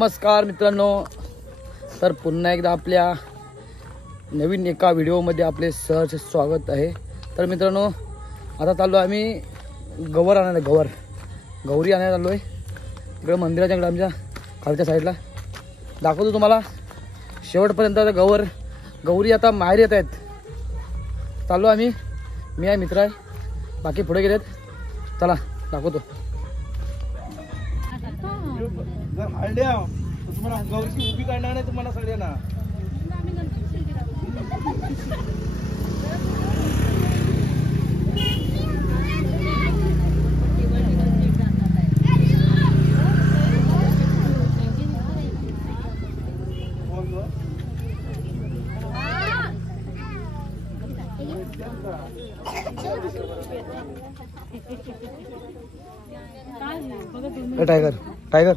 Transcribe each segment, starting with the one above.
नमस्कार मित्रांनो, तर पुन्हा एकदा आपल्या नवीन एका व्हिडिओमध्ये आपले सहर्ष स्वागत आहे। तर मित्रांनो, आता चाललो आम्ही गवर आणायला, गौरी आणायला चाललो आहे। इकडे मंदिराच्या इकडे आमच्या खालच्या साईडला दाखवतो तुम्हाला शेवटपर्यंत। गौरी आता माहेर येत आहेत। चाललो आम्ही, मी आहे, मित्र आहे, बाकी पुढे गेलेत। चला दाखवतो। तुम्हाला गौरीची उभी काढणार नाही तुम्हाला सगळ्यांना। टायगर टायगर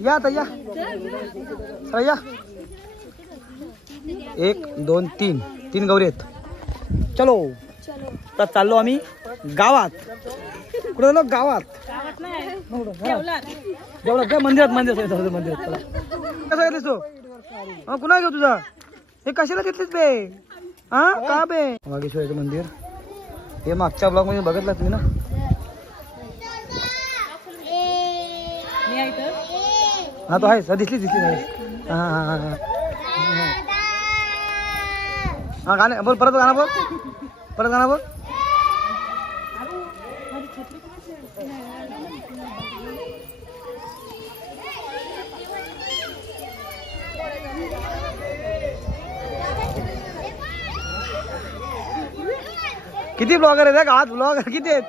या आता या या। 1 2 3 3 गौरी आहेत। चलो तर चाललो आम्ही गावात। कुठे चाललो? गावात जेवढा मंदिरात चला। कसा घेतलीस तू? कुणा घेऊ तुझा? हे कशाला घेतलीस बे? हा का बे? वागेश्वराचं मंदिर हे मागच्या ब्लॉग मध्ये बघितलं तुम्ही ना? हा तो आहे, दिसली हा हा हा हा गाणं बोल, परत गाणं बोल, परत गाणं बोल। किती ब्लॉगर आहेत गावात? ब्लॉगर किती आहेत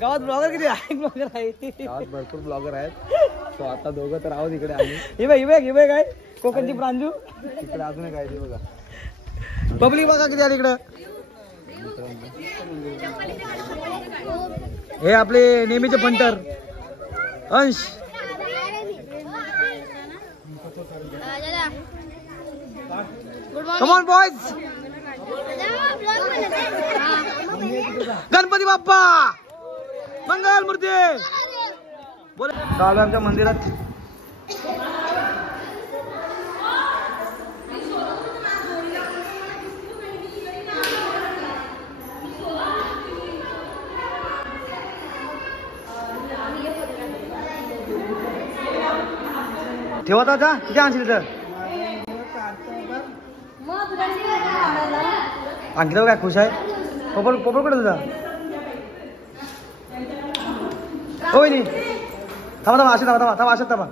गावात? ब्लॉगर किती आहे? ब्लॉगर आहे गावात, भरपूर ब्लॉगर आहेत। तो आता दोघं तर आहोत इकडे आम्ही। हिबे काय कोकणची प्रांजू इकडे अजून काय ते बघा। पब्लिक बघा किती आली इकडं। हे आपले नेहमीचे पंटर अंश। Come on boys, Ganpati Bappa मंगल मूर्ती बोले। चालू आमच्या मंदिरात। ठेवत आता किती आणशील तर आणखी काय खुश आहे? पोपल कुठे तुझा? होय नी थांबा अशी थांबा अशात थांबा।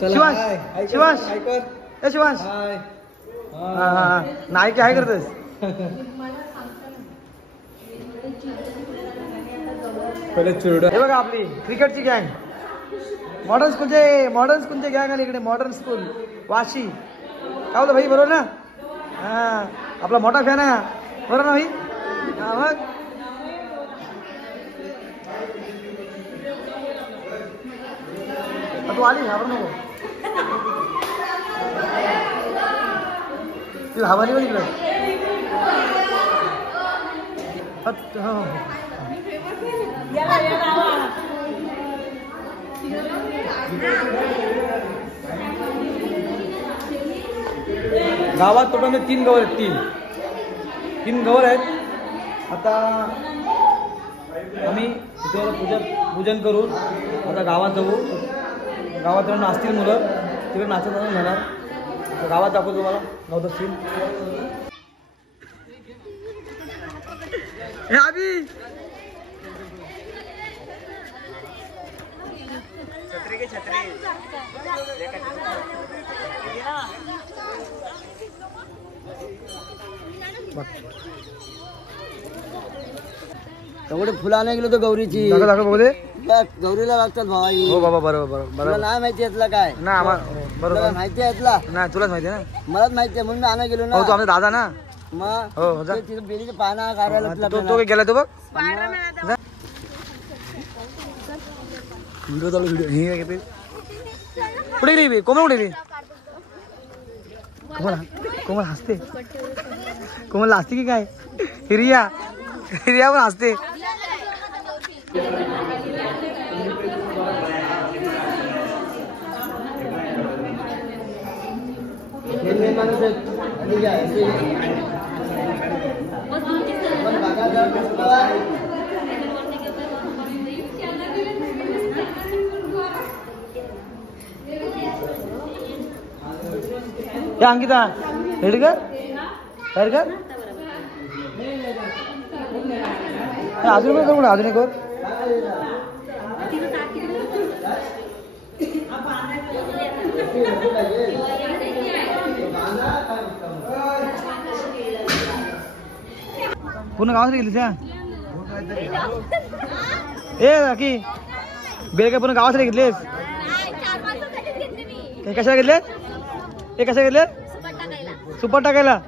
शिवांश ए शिवांश नाही की आहे करतोस? हे बघा आपली क्रिकेटची गँग, मॉडर्न स्कूलचे गँग आली इकडे। मॉडर्न स्कूल वाशी, काय होतं भाई? बरोबर ना? हा आपला मोठा फॅन आहे, बरोबर ना भाई? हा मग तू आली घाबर नको, तू हवाली बघ इकडे। गावात टोटल 3 गवर आहेत, 3 गवर आहेत। आता आम्ही पूजन करून आता गावात जाऊ। गावात जाऊन नाचतील मुलं, तिकडे नाचत घेणार। गावात दाखवतो तुम्हाला नव्हतं सीन। हे आम्ही तेवढे फुलं आणायला गेलो तो गौरीची। बोले गौरीला लागतात भाई। हो बाबा, बरोबर नाही माहिती यातला काय ना? बरोबर माहिती आहे यातला? नाही तुलाच माहिती आहे ना? मलाच माहिती आहे म्हणून मी आणायला गेलो ना। तो आमचा दादा ना, मग हो हो जा. ते तिथं बेलीचे पानं काढायला लागतील तो आपल्याला. गेला तो बघ व्हिडिओ चालू व्हिडिओ हे काय ते कुठे गेली कोमल कुठे गेली कोमल कोमल हसते कोमल हसते की काय रिया रिया पण हसते माणूस आहेत. आणि काय, ते- पण बघा जरा कसं आहे. हे अंकिता रेडी कर तयार कर अजून पण करू अजून एक कर पूर्ण गावात गेली त्या ए बाकी बेल काय पूर्ण गावात घेतलेस कशाला घेतले हे कशा घेतले सुपर टाकायला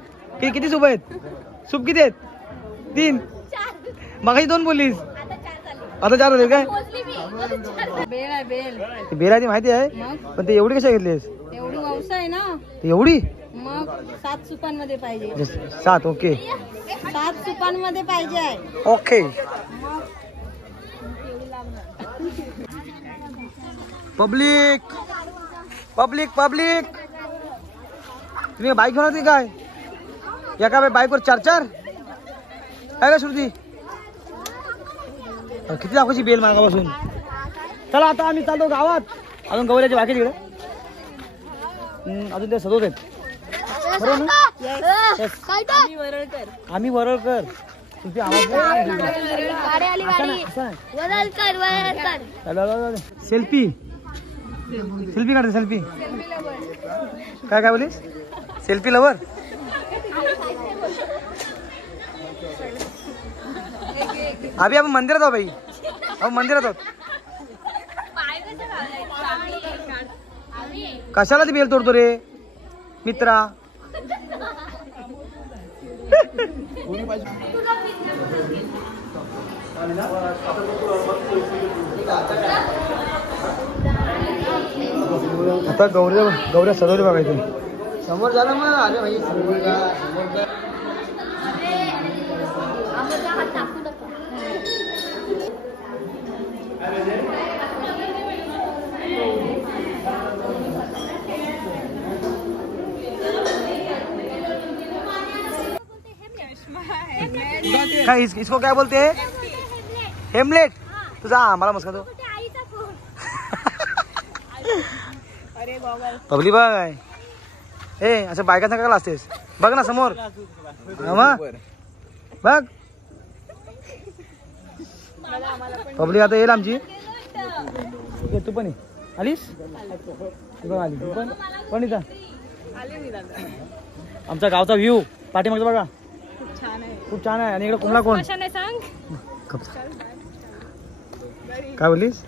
किती सूप आहेत सूप किती आहेत 3 मागाशी 2 बोललीस आता 4 होते काय बेल आहे ती माहिती आहे पण ते एवढी कशा घेतलीस एवढी वंश आहे ना ते एवढी मग 7 सुपांमध्ये पाहिजे 7 ओके 7 सुपांमध्ये पाहिजे आहे ओके पब्लिक पब्लिक पब्लिक तुम्ही बाईक घेऊन होती काय एका बाईकवर 4 काय काय श्रुती किती दाखवायची बेल मागापासून चला आता आम्ही चालतो गावात अजून गवऱ्याची बाकी तिकडे अजून ते सजवत आहेत बरोबर ना Yes. आम्ही वरळकर तुझी आवाज सेल्फी सेल्फी काढते सेल्फी काय बोलीस सेल्फी लवर अभि आपण मंदिरात आहोत भाई आपण मंदिरात आहोत कशाला ती बेल तोडतो रे मित्रा आता गौऱ्या सजवली बघायचं समोर झालं मग अरे भाई समोर जा, समोर जा. काय इसको क्या बोलते हैं हेमलेट तुझा आम्हाला मस्का तो पब्ली बघ ए असं बायकांना काय असतेस बघ ना समोर बघ पब्लिक आता येईल आमची तू पण आलीस तू आली तू पण इथं आमचा गावचा व्ह्यू पाठीमागचा बघा खूप छान आहे आणि इकडे कोणला कोण काय बोललीस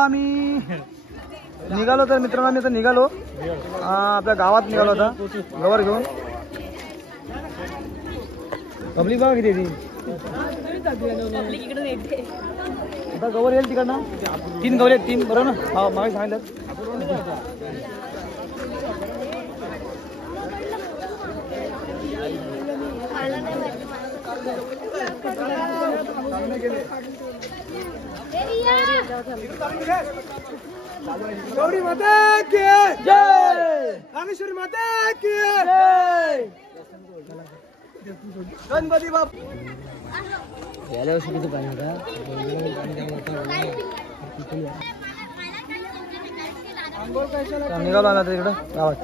आता आम्ही निघालो तर मित्रांनो, आम्ही आता निघालो आपल्या गावात निघालो आता गवर घेऊन. पब्लिक बघा किती ती आता गवर येईल तिकडनं. 3 गवर आहेत, 3 बरोबर ना? हा मागे सांगितलं. गौरी माता की जय, रामेश्वरी माता की जय. गणपती बाप. गेल्या वर्षी किती पाणी होता. निघालो आला तिकडं गावात.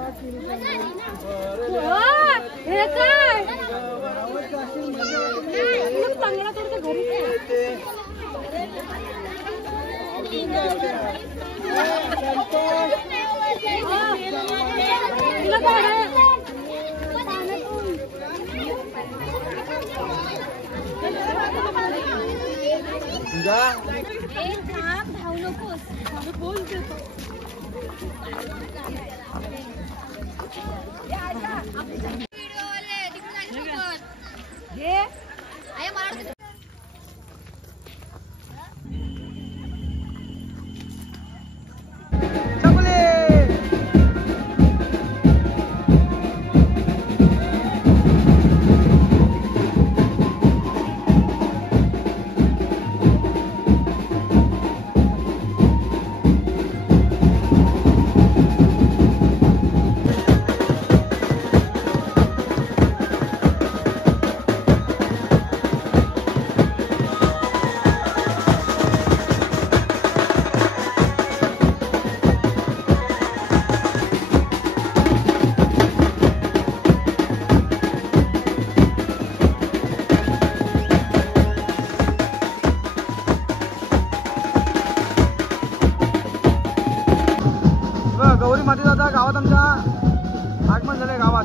गौरी मातेचं आता गावात आमच्या आगमन झालंय गावात.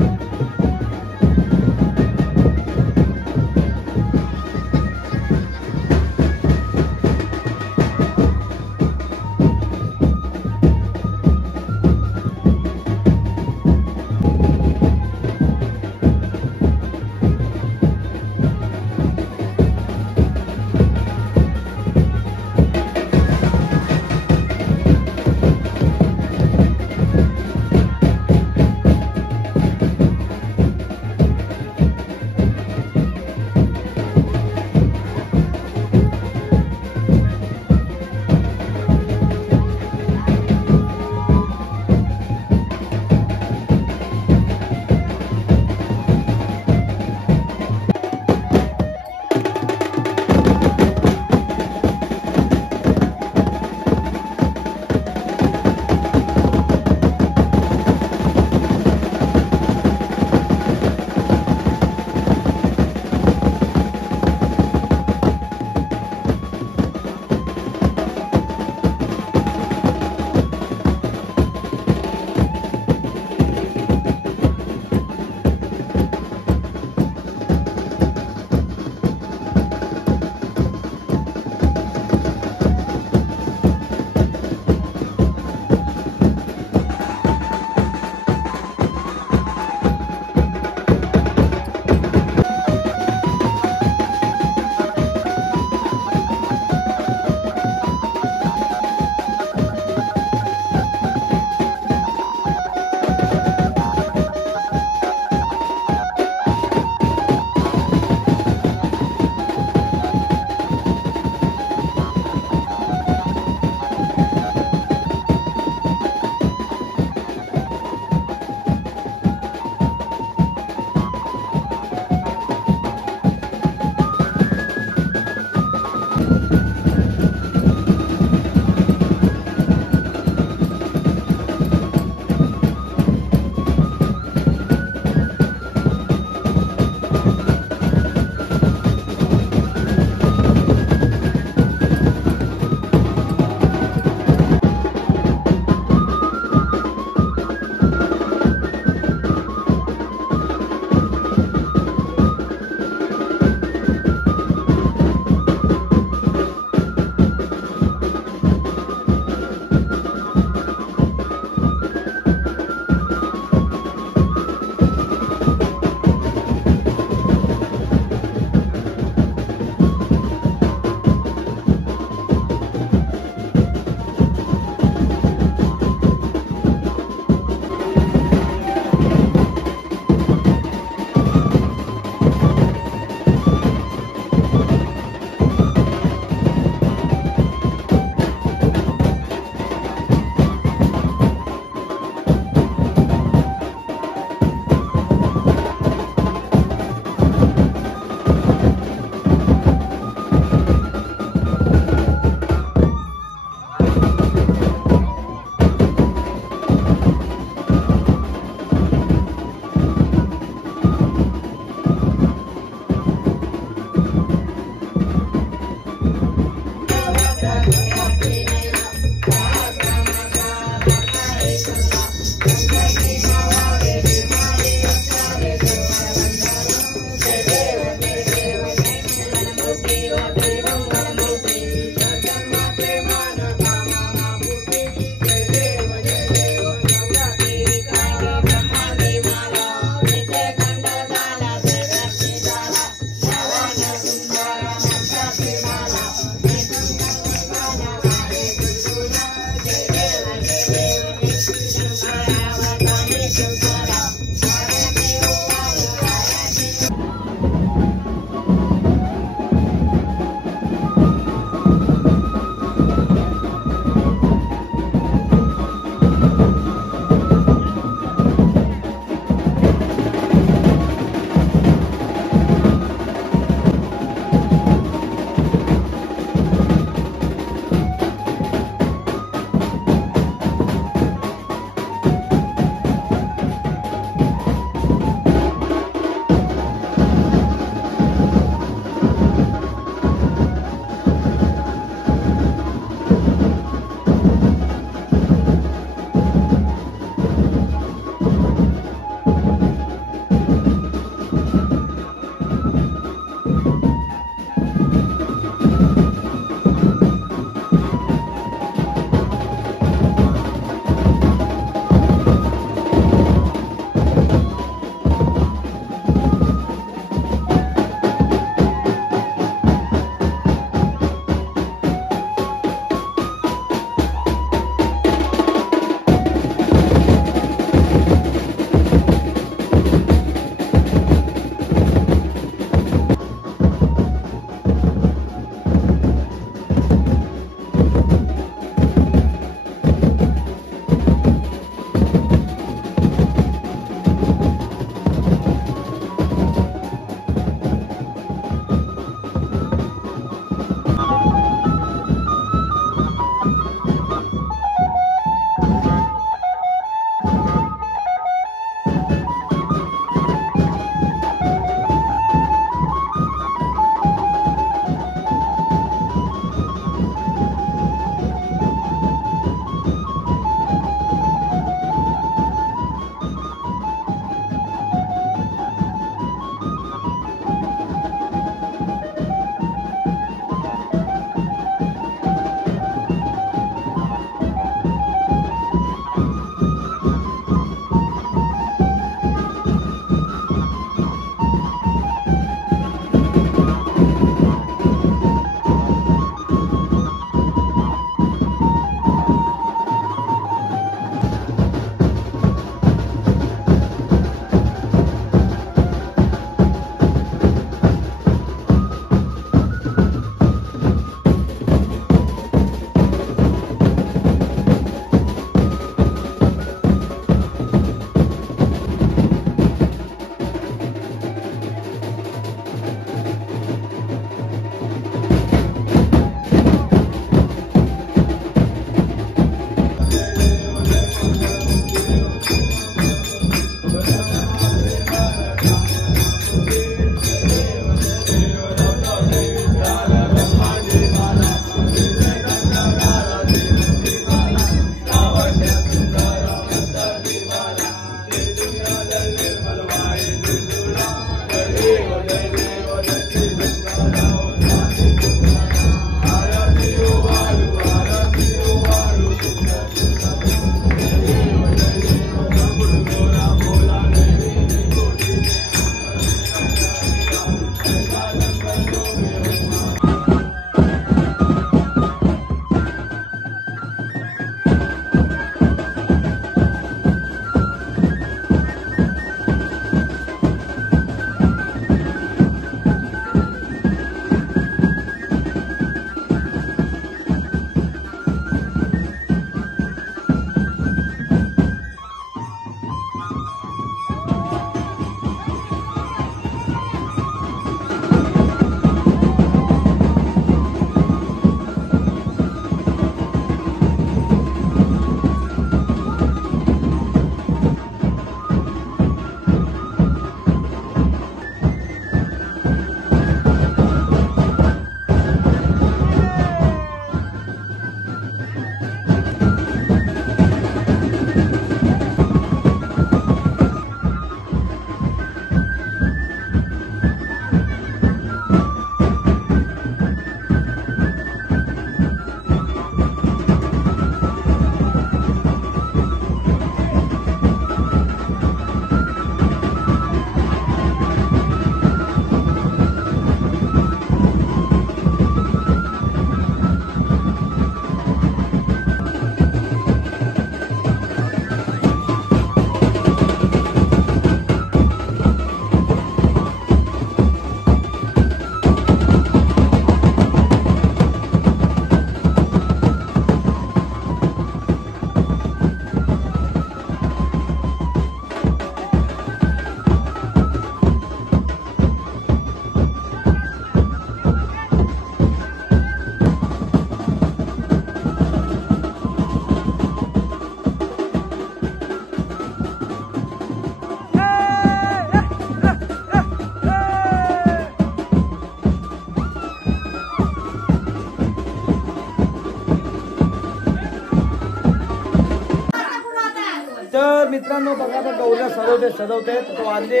तर मित्रांनो बघा आता गौरीला सजवते तो वाजले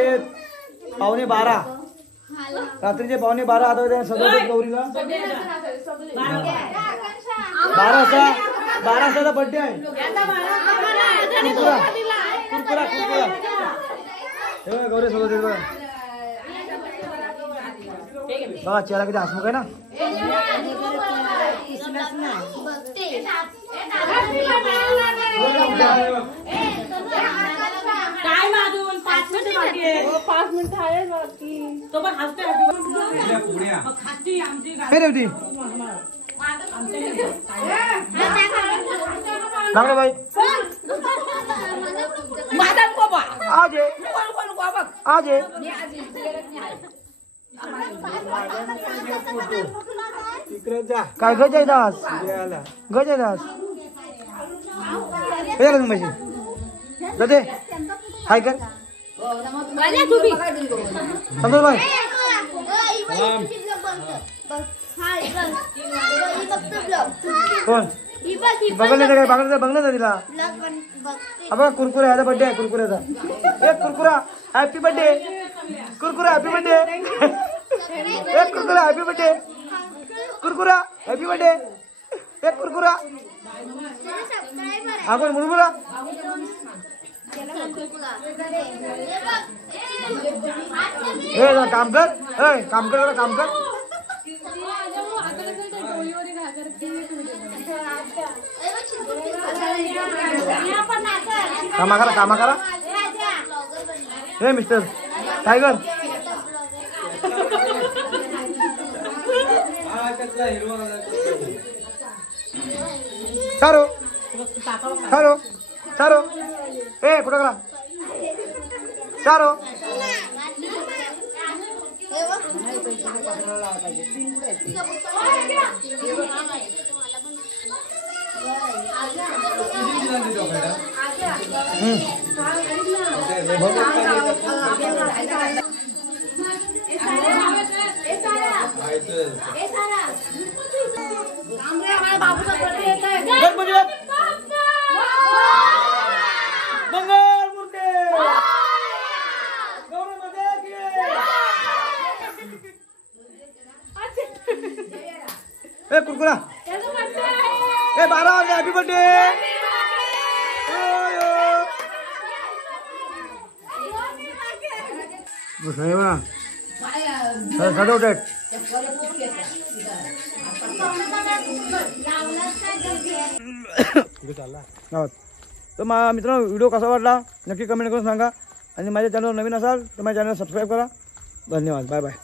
11:15 रात्रीचे 11:15 आता सजवते गौरीला 12 बर्थडे आहे कुरकुरा गौरी सजवते बघा बघा चेहरा किती हसमुख आहे ना काय मागून 5 मिनिट बाकी आहे 5 मिनिट आहे बाकी तो पण हसते लागलं बाई माझा बाबा आज आहे आज आहे काय गज आहे दास गज आहे दास पैसे दादे हाय कर संतोष भाई कोण बघलं तिला बघा कुरकुरा याचा बर्थडे आहे कुरकुऱ्याचा एक कुरकुरा हॅपी बर्थडे कुरकुरा हॅपी बर्थडे एक कुरकुरा हॅपी बर्थडे कुरकुरा हॅपी बर्थडे एक कुरकुरा आपण मुरमुरा हे काम कर काम कर काम कर कामा करा हे मिस्टर टायगर चारो चारो चारो ए कुठं करा चारो ए कुरकुरा ए 12 वाजले हॅपी बर्थडे तर मित्रांनो व्हिडिओ कसा वाटला नक्की कमेंट करून सांगा आणि माझ्या चॅनलवर नवीन असाल तर माझ्या चॅनल सबस्क्राईब करा धन्यवाद बाय बाय